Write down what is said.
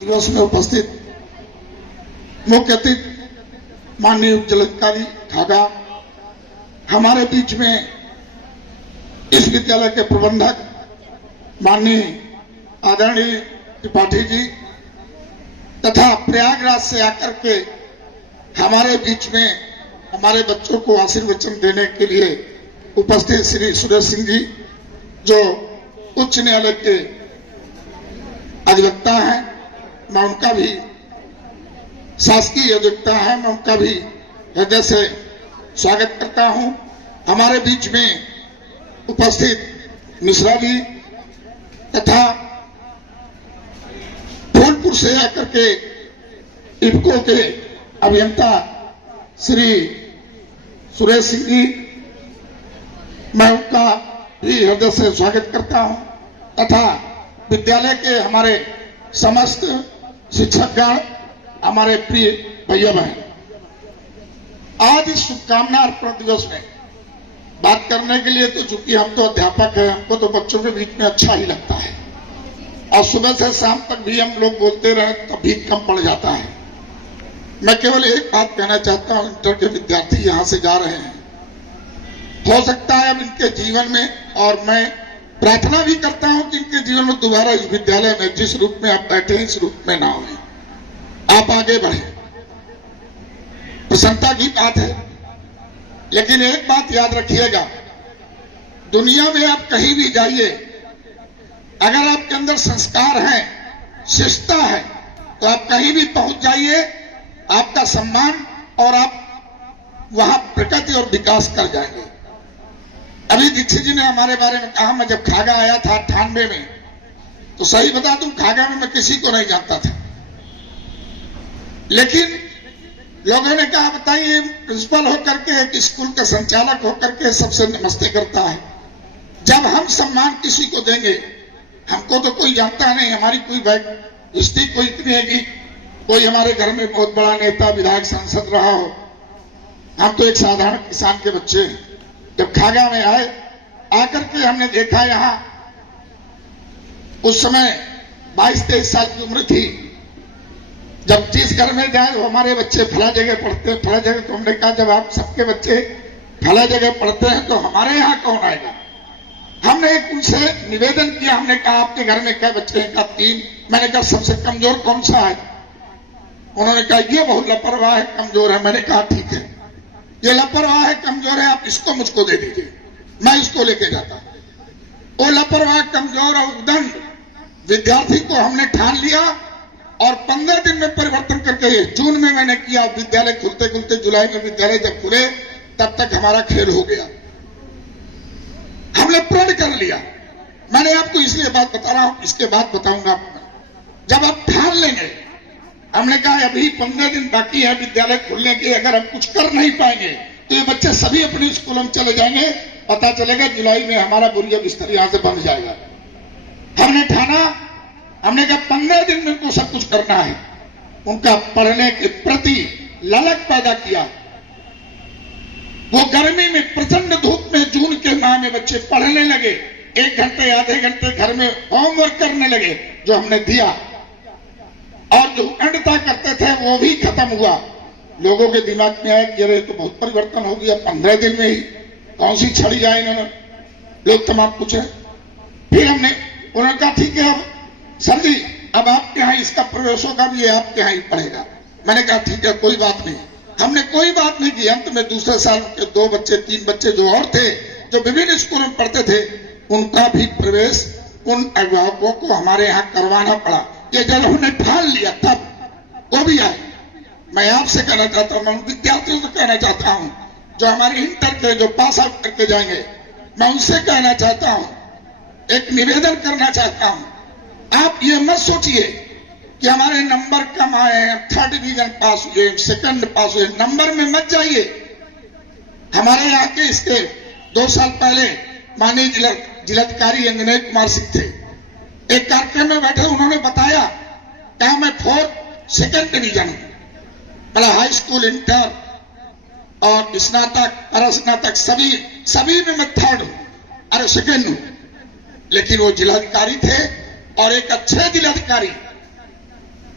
दिवस में उपस्थित मुख्य अतिथि माननीय जिलाधिकारी खागा, हमारे बीच में इस विद्यालय के प्रबंधक माननीय आदरणीय त्रिपाठी जी तथा प्रयागराज से आकर के हमारे बीच में हमारे बच्चों को आशीर्वचन देने के लिए उपस्थित श्री सुरेश सिंह जी, जो उच्च न्यायालय के अधिवक्ता हैं, मैं उनका भी शासकीय अधिवक्ता है, मैं उनका भी हृदय से स्वागत करता हूं। हमारे बीच में उपस्थित मिश्रा जी तथा फूलपुर से आकर के इफ्को के अभियंता श्री सुरेश सिंह जी, मैं उनका भी हृदय से स्वागत करता हूं तथा विद्यालय के हमारे समस्त शिक्षकगण, हमारे प्रिय भैया बहन, आज इस शुभकामना अर्पण दिवस में बात करने के लिए, तो चूंकि हम तो अध्यापक हैं, हमको तो बच्चों के बीच में अच्छा ही लगता है और सुबह से शाम तक भी हम लोग बोलते रहे तब भी कम पड़ जाता है। मैं केवल एक बात कहना चाहता हूं, इंटर के विद्यार्थी यहां से जा रहे हैं, हो सकता है अब इनके जीवन में, और मैं प्रार्थना भी करता हूं कि इनके जीवन में दोबारा इस विद्यालय में जिस रूप में आप बैठे हैं इस रूप में ना हो, आप आगे बढ़े, प्रसन्नता की बात है। लेकिन एक बात याद रखिएगा, दुनिया में आप कहीं भी जाइए, अगर आपके अंदर संस्कार है, शिष्टता है, तो आप कहीं भी पहुंच जाइए, आपका सम्मान और आप वहां प्रगति और विकास कर जाएंगे। अभी दीक्षित जी ने हमारे बारे में कहा, मैं जब खागा आया था 98 में, तो सही बता दूं, खागा में मैं किसी को नहीं जानता था, लेकिन लोगों ने कहा बताइए प्रिंसिपल होकर के, एक स्कूल का संचालक होकर के सबसे नमस्ते करता है। जब हम सम्मान किसी को देंगे, हमको तो कोई जानता नहीं, हमारी कोई हिस्ट्री कोई इतनी है कि कोई हमारे घर में बहुत बड़ा नेता, विधायक, सांसद रहा हो, हम तो एक साधारण किसान के बच्चे हैं। जब खागा में आए, आकर के हमने देखा यहां उस समय 22-23 साल की उम्र थी, जब जिस घर में जाए वो हमारे बच्चे फला जगह पढ़ते हैं, फला जगह, तो हमने कहा जब आप सबके बच्चे फला जगह पढ़ते हैं तो हमारे यहाँ कौन आएगा। हमने एक उनसे निवेदन किया, हमने कहा आपके घर में क्या बच्चे हैं? कहा 3। मैंने कहा सबसे कमजोर कौन सा है? उन्होंने कहा ये बहुत लापरवाह है, कमजोर है। मैंने कहा ठीक है, ये लापरवाह है, कमजोर है, आप इसको मुझको दे दीजिए, मैं इसको लेके जाता। वो लापरवाह, कमजोर और उदंड विद्यार्थी को हमने ठान लिया और 15 दिन में परिवर्तन करके, जून में मैंने किया, विद्यालय खुलते खुलते जुलाई में विद्यालय जब खुले तब तक हमारा खेल हो गया, हमने प्रण कर लिया। मैंने आपको इसलिए बात बता रहा हूं, इसके बाद बताऊंगा आपको। जब आप ठान लेंगे, हमने कहा अभी 15 दिन बाकी है विद्यालय खुलने के, अगर हम कुछ कर नहीं पाएंगे तो ये बच्चे सभी अपने स्कूलों में चले जाएंगे, पता चलेगा जुलाई में हमारा बुरिया बिस्तर यहां से बंद जाएगा। हमने ठाना, हमने कहा 15 दिन में उनको सब कुछ करना है, उनका पढ़ने के प्रति ललक पैदा किया। वो गर्मी में, प्रचंड धूप में, जून के माह में बच्चे पढ़ने लगे, 1 घंटे आधे घंटे घर में होमवर्क करने लगे जो हमने दिया, और जो उकंडता करते थे वो भी खत्म हुआ। लोगों के दिमाग में आया कि अरे तो बहुत परिवर्तन हो गया 15 दिन में ही, कौन सी छड़ी जाए इन्होंने, लोग तमाम पूछे। फिर हमने, उन्होंने कहा ठीक है, अब सर जी अब आपके यहाँ इसका प्रवेश होगा भी, आपके यहाँ ही पढ़ेगा। मैंने कहा ठीक है, कोई बात नहीं। हमने कोई बात नहीं की। अंत में दूसरे साल के 2 बच्चे 3 बच्चे जो और थे, जो विभिन्न स्कूलों में पढ़ते थे, उनका भी प्रवेश उन अभिभावकों को हमारे यहाँ करवाना पड़ा। ये जब हमने ठान लिया तब वो भी आए। मैं आपसे कहना चाहता हूं, मैं उन विद्यार्थियों से कहना चाहता हूं जो हमारे इंटर के, जो पास आउट करके जाएंगे, मैं उनसे कहना चाहता हूं, एक निवेदन करना चाहता हूं, आप ये मत सोचिए कि हमारे नंबर कम आए हैं, 3rd डिवीजन पास हुए, 2nd पास हुए, नंबर में मत जाइए। हमारे यहाँ के इसके 2 साल पहले माननीय जिलाधिकारी अंजनेय कुमार सिंह थे, एक कार्यक्रम में बैठे, उन्होंने बताया, कहा मैं 2nd डिवीजन हूं, बड़ा हाई स्कूल, इंटर और स्नातक, परस्नातक सभी में मैं 3rd हूं, अरे 2nd हूं। लेकिन वो जिलाधिकारी थे और एक अच्छे जिलाधिकारी